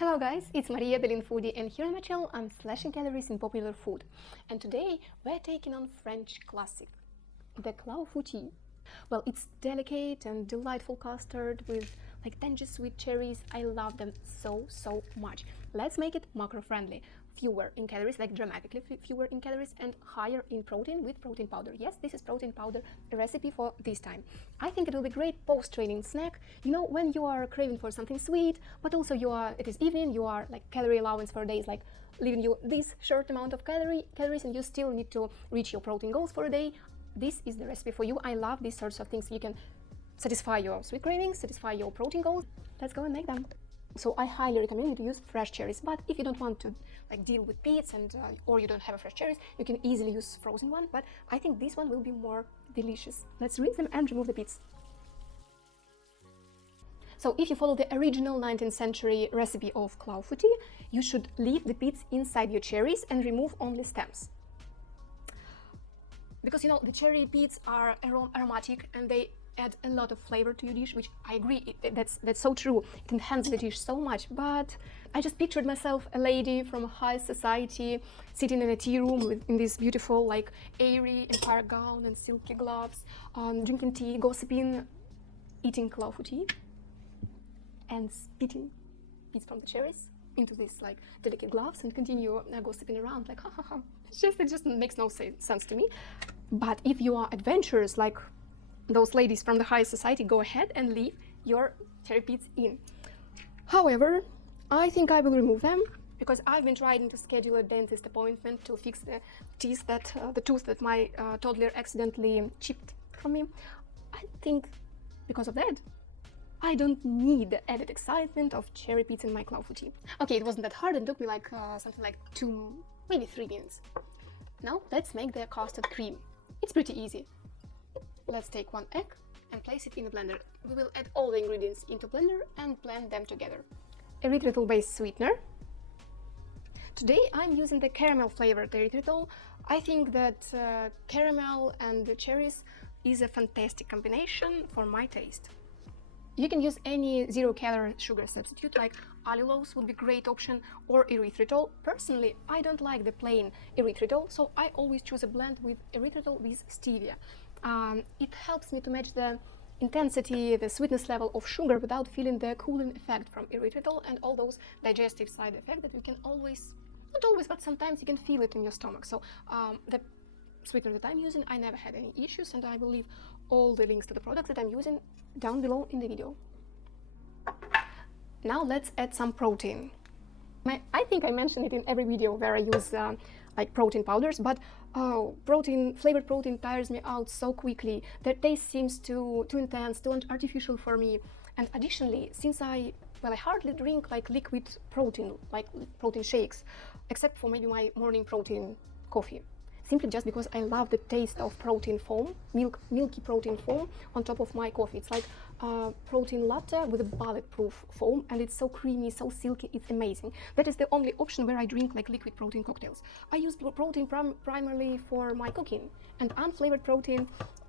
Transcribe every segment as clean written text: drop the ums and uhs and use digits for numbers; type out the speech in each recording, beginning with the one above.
Hello guys, it's Maria Berlin Foodie, and here on my channel I'm slashing calories in popular food. And today we're taking on French classic, the Clafoutis. Well, it's delicate and delightful custard with tangy sweet cherries. I love them so much. Let's make it macro friendly. Fewer in calories, like dramatically fewer in calories, and higher in protein with protein powder. Yes, this is protein powder, a recipe for this time. I think it will be great post-training snack. You know, when you are craving for something sweet, but also it is evening, you are like calorie allowance for days, like leaving you this short amount of calories, and you still need to reach your protein goals for a day. This is the recipe for you. I love these sorts of things. You can satisfy your sweet cravings, satisfy your protein goals. Let's go and make them. So I highly recommend you to use fresh cherries, but if you don't want to deal with pits and or you don't have a fresh cherries, you can easily use frozen one, but I think this one will be more delicious. Let's rinse them and remove the pits. So if you follow the original 19th century recipe of Clafoutis, you should leave the pits inside your cherries and remove only stems. Because you know, the cherry pits are aromatic and they add a lot of flavor to your dish, which I agree, that's so true. It enhances the dish so much. But I just pictured myself a lady from high society sitting in a tea room in this beautiful, airy empire gown and silky gloves, drinking tea, gossiping, eating Clafoutis, and spitting bits from the cherries into these delicate gloves and continue gossiping around like ha ha ha. It just makes no sense to me. But if you are adventurous like those ladies from the high society, go ahead and leave your cherry pits in. However, I think I will remove them because I've been trying to schedule a dentist appointment to fix the tooth that my toddler accidentally chipped from me. I think because of that, I don't need the added excitement of cherry pits in my Clafoutis. Okay, it wasn't that hard. It took me something like 2, maybe 3 minutes. Now let's make the custard cream. It's pretty easy. Let's take 1 egg and place it in a blender. We will add all the ingredients into blender and blend them together. Erythritol based sweetener. Today I'm using the caramel flavored erythritol. I think that caramel and the cherries is a fantastic combination for my taste. You can use any 0-calorie sugar substitute, like allulose would be a great option, or erythritol. Personally, I don't like the plain erythritol, so I always choose a blend with erythritol with stevia. It helps me to match the intensity, the sweetness level of sugar without feeling the cooling effect from erythritol and all those digestive side effects that you can always, not always, but sometimes you can feel it in your stomach. So the sweetener that I'm using, I never had any issues, and I will leave all the links to the products that I'm using down below in the video. Now let's add some protein. I think I mentioned it in every video where I use protein powders, but flavored protein tires me out so quickly. Their taste seems too intense, too artificial for me. And additionally, since I hardly drink liquid protein, like protein shakes, except for maybe my morning protein coffee. Simply just because I love the taste of protein foam, milky protein foam on top of my coffee. It's like protein latte with a bulletproof foam, and it's so creamy, so silky, it's amazing. That is the only option where I drink liquid protein cocktails. I use protein primarily for my cooking, and unflavored protein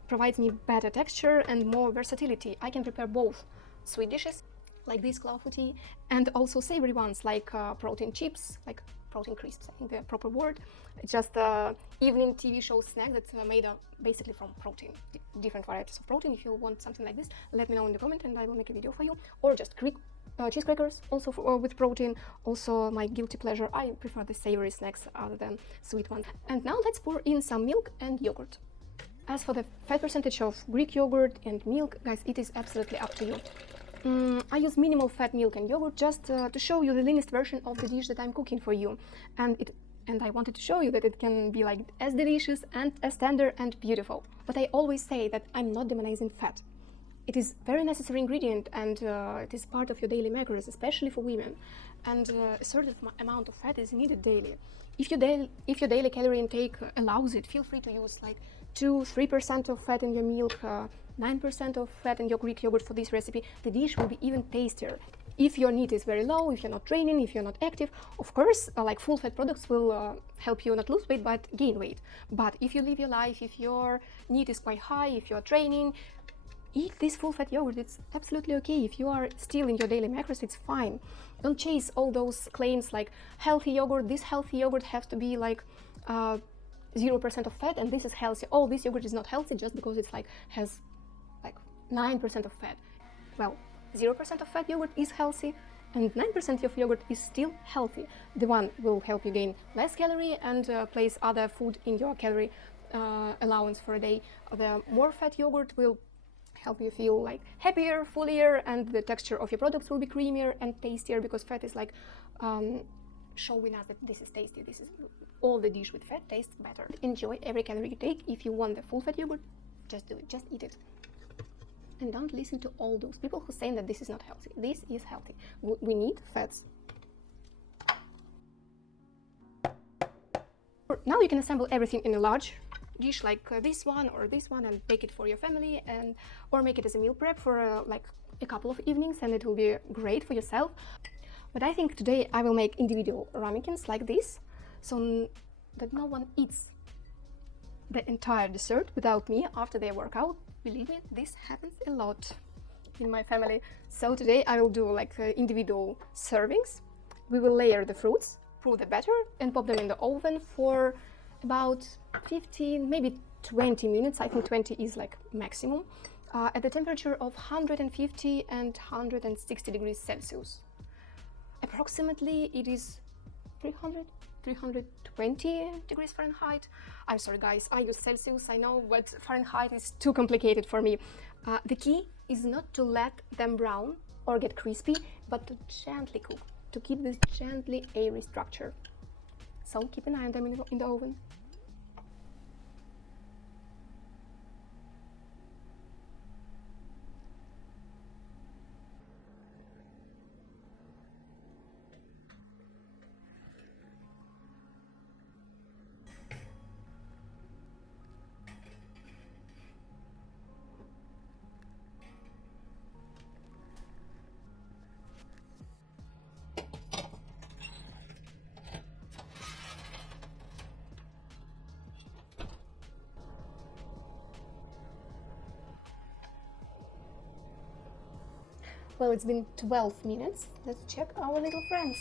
provides me better texture and more versatility. I can prepare both sweet dishes, like this Clafoutis, and also savory ones, like protein chips, like protein crisps, I think the proper word. It's just evening TV show snack that's made basically from protein, different varieties of protein. If you want something like this, let me know in the comment and I will make a video for you. Or just cheese crackers, also with protein. Also my guilty pleasure, I prefer the savory snacks other than sweet ones. And now let's pour in some milk and yogurt. As for the fat percentage of Greek yogurt and milk, guys, it is absolutely up to you. I use minimal fat milk and yogurt just to show you the leanest version of the dish that I'm cooking for you, and I wanted to show you that it can be as delicious and as tender and beautiful. But I always say that I'm not demonizing fat. It is a very necessary ingredient, and it is part of your daily macros, especially for women. And a certain amount of fat is needed daily. If your daily calorie intake allows it, feel free to use 2-3% of fat in your milk, 9% of fat in your Greek yogurt for this recipe. The dish will be even tastier. If your NEAT is very low, if you're not training, if you're not active, of course, full fat products will help you not lose weight but gain weight. But if you live your life, if your NEAT is quite high, if you're training, eat this full-fat yogurt. It's absolutely okay. If you are still in your daily macros, it's fine. Don't chase all those claims like healthy yogurt. This healthy yogurt has to be like 0% of fat, and this is healthy. Oh, this yogurt is not healthy just because it's like has like 9% of fat. Well, 0% of fat yogurt is healthy, and 9% of yogurt is still healthy. The one will help you gain less calorie and place other food in your calorie allowance for a day. The more fat yogurt will help you feel like happier, fuller, and the texture of your products will be creamier and tastier, because fat is like showing us that this is tasty. This is all the dish with fat tastes better. Enjoy every calorie you take. If you want the full fat yogurt, just do it, just eat it. And don't listen to all those people who say that this is not healthy. This is healthy. We need fats. Now you can assemble everything in a large dish like this one or this one and bake it for your family, and or make it as a meal prep for like a couple of evenings, and it will be great for yourself. But I think today I will make individual ramekins like this, so that no one eats the entire dessert without me after their workout. Believe me, this happens a lot in my family. So today I will do like individual servings. We will layer the fruits, pour the batter, and pop them in the oven for about 15, maybe 20 minutes. I think 20 is like maximum, at the temperature of 150 and 160 degrees Celsius. Approximately it is 320 degrees Fahrenheit. I'm sorry guys, I use Celsius, I know, but Fahrenheit is too complicated for me. The key is not to let them brown or get crispy, but to gently cook, to keep this gently airy structure. So keep an eye on them in the oven. Well, it's been 12 minutes. Let's check our little friends.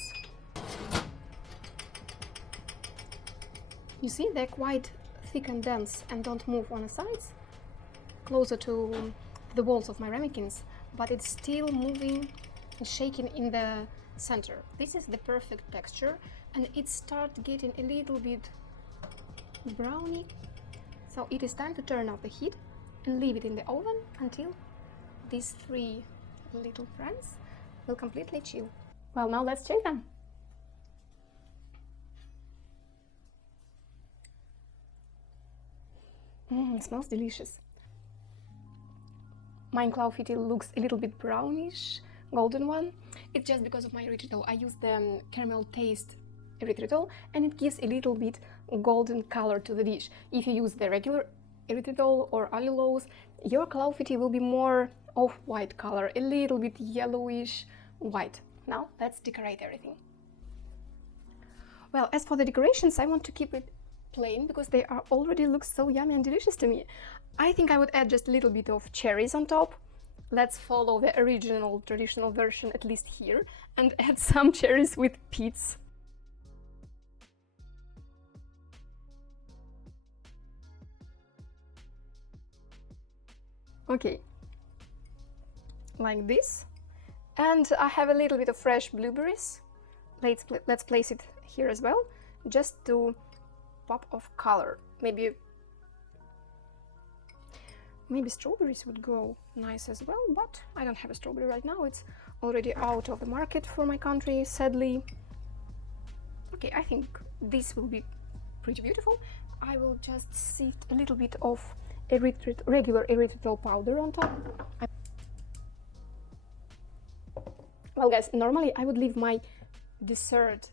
You see, they're quite thick and dense and don't move on the sides, closer to the walls of my ramekins, but it's still moving and shaking in the center. This is the perfect texture, and it starts getting a little bit browny. So it is time to turn off the heat and leave it in the oven until these three little friends will completely chill. Well, now let's check them. It smells delicious. Mine Clafoutis looks a little bit brownish, golden one. It's just because of my erythritol. I use the caramel taste erythritol, and it gives a little bit golden color to the dish. If you use the regular erythritol or allulose, your Clafoutis will be more off-white color, a little bit yellowish white. Now let's decorate everything. Well, as for the decorations, I want to keep it plain because they are already look so yummy and delicious to me. I think I would add just a little bit of cherries on top. Let's follow the original traditional version, at least here, and add some cherries with pits. Okay, like this. And I have a little bit of fresh blueberries. Let's place it here as well, just to pop of color. Maybe strawberries would go nice as well, but I don't have a strawberry right now. It's already out of the market for my country, sadly. Okay, I think this will be pretty beautiful. I will just sift a little bit of regular erythritol powder on top. Well guys, normally I would leave my dessert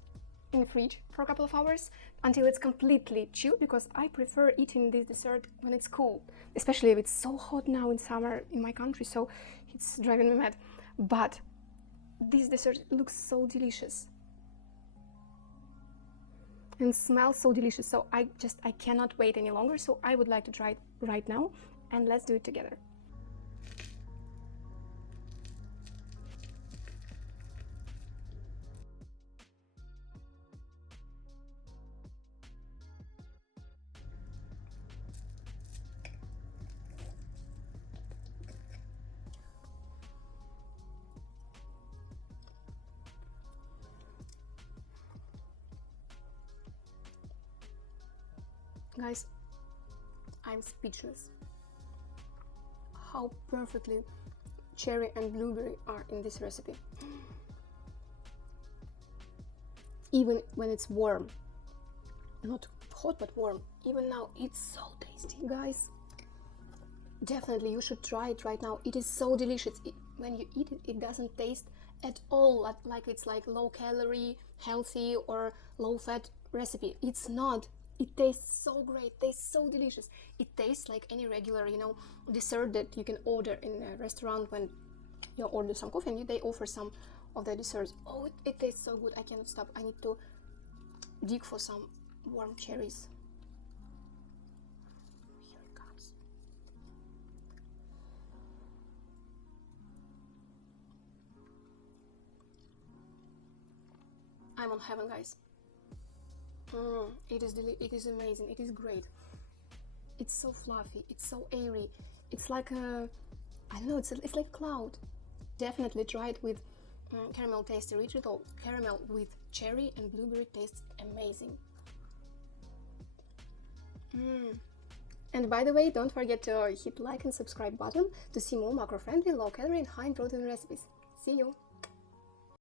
in the fridge for a couple of hours until it's completely chilled, because I prefer eating this dessert when it's cool, especially if it's so hot now in summer in my country, so it's driving me mad. But this dessert looks so delicious and smells so delicious, so I cannot wait any longer. So I would like to try it right now, and let's do it together. Guys, I'm speechless. How perfectly cherry and blueberry are in this recipe. Even when it's warm, not hot but warm, even now it's so tasty, guys. Definitely you should try it right now. It is so delicious. When you eat it, it doesn't taste at all like it's like low calorie, healthy or low fat recipe. It's not. It tastes so great, tastes so delicious. It tastes like any regular, you know, dessert that you can order in a restaurant when you order some coffee and they offer some of the desserts. Oh, it tastes so good. I cannot stop. I need to dig for some warm cherries. Here it comes. I'm on heaven, guys. It is amazing. It is great. It's so fluffy. It's so airy. It's like a, I don't know. It's like a cloud. Definitely try it with caramel taste erithritol. Caramel with cherry and blueberry tastes amazing. And by the way, don't forget to hit like and subscribe button to see more macro-friendly, low-calorie and high-protein recipes. See you!